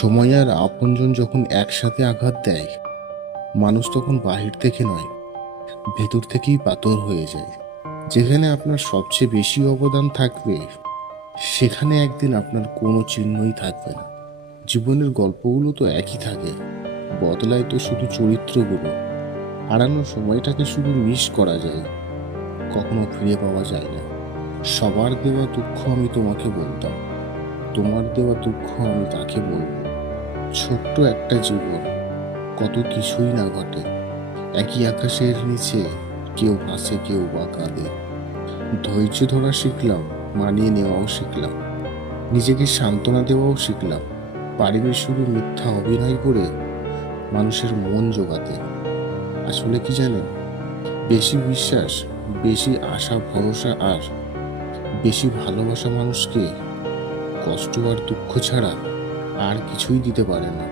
সময় আর আপনজন যখন একসাথে আঘাত দেয়, মানুষ তখন বাহির থেকে নয়, ভেতর থেকেই পাথর হয়ে যায়। যেখানে আপনার সবচেয়ে বেশি অবদান থাকবে, সেখানে একদিন আপনার কোনো চিহ্নই থাকবে না। জীবনের গল্পগুলো তো একই থাকে, বদলায় তো শুধু চরিত্রগুলো। হারানোর সময়টাকে শুধু মিস করা যায়, কখনো ফিরে পাওয়া যায় না। সবার দেওয়া দুঃখ আমি তোমাকে বলতাম, তোমার দেওয়া দুঃখ আমি তাকে বলবো। ছোট্ট একটা জীবন, কত কিছুই না ঘটে। একই আকাশের নিচে কেউ হাসে, কেউ বা কাঁদে। ধৈর্য ধরা শিখলাম, মানিয়ে নেওয়াও শিখলাম, নিজেকে সান্ত্বনা দেওয়াও শিখলাম। পারিনি শুধু মিথ্যা অভিনয় করে মানুষের মন জোগাতে। আসলে কি জানেন, বেশি বিশ্বাস, বেশি আশা ভরসা আর বেশি ভালোবাসা মানুষকে কষ্ট আর দুঃখ ছাড়া আর কিছুই দিতে পারে না।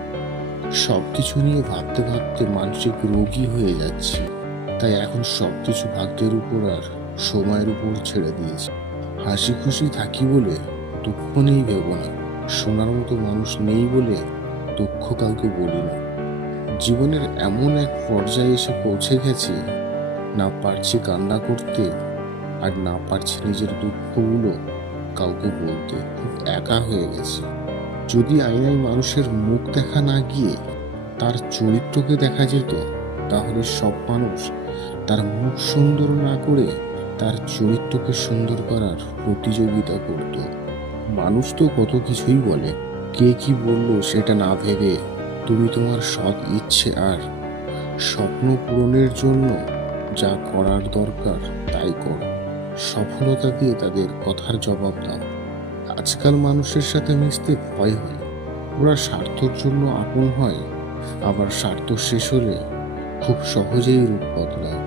সবকিছু নিয়ে ভাবতে ভাবতে মানসিক রোগী হয়ে যাচ্ছি। তাই এখন সবকিছু ভাগ্যের উপর আর সময়ের উপর ছেড়ে দিয়েছি। হাসি খুশি থাকি বলে দুঃখ নেই ভেবো না, শোনার মতো মানুষ নেই বলে দুঃখ কাউকে বলি না। জীবনের এমন এক পর্যায়ে এসে পৌঁছে গেছি, না পারছি কান্না করতে, আর না পারছি নিজের দুঃখগুলো কাউকে বলতে। খুব একা হয়ে গেছি। যদি আয়নায় মানুষের মুখ দেখা না গিয়ে তার চরিত্রকে দেখা যেত, তাহলে সব মানুষ তার মুখ সুন্দর না করে তার চরিত্রকে সুন্দর করার প্রতিযোগিতা করত। মানুষ তো কত কিছুই বলে, কে কি বললো সেটা না ভেবে তুমি তোমার সৎ ইচ্ছে আর স্বপ্ন পূরণের জন্য যা করার দরকার তাই করো। সফলতা দিয়ে তাদের কথার জবাব দাও। আজকাল মানুষের সাথে মিশতে ভয় হয়। ওরা স্বার্থের জন্য আপন হয়, আবার স্বার্থ শেষ হলে খুব সহজেই রূপ বদলায়।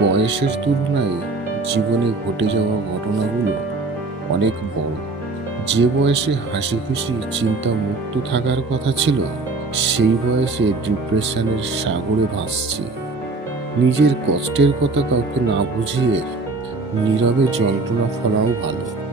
বয়সের তুলনায় জীবনে ঘটে যাওয়া ঘটনাগুলো অনেক বড়। যে বয়সে হাসি খুশি চিন্তা মুক্ত থাকার কথা ছিল, সেই বয়সে ডিপ্রেশনের সাগরে ভাসছি। নিজের কষ্টের কথা কাউকে না বুঝিয়ে নীরবে যন্ত্রণা ফলাও ভালো।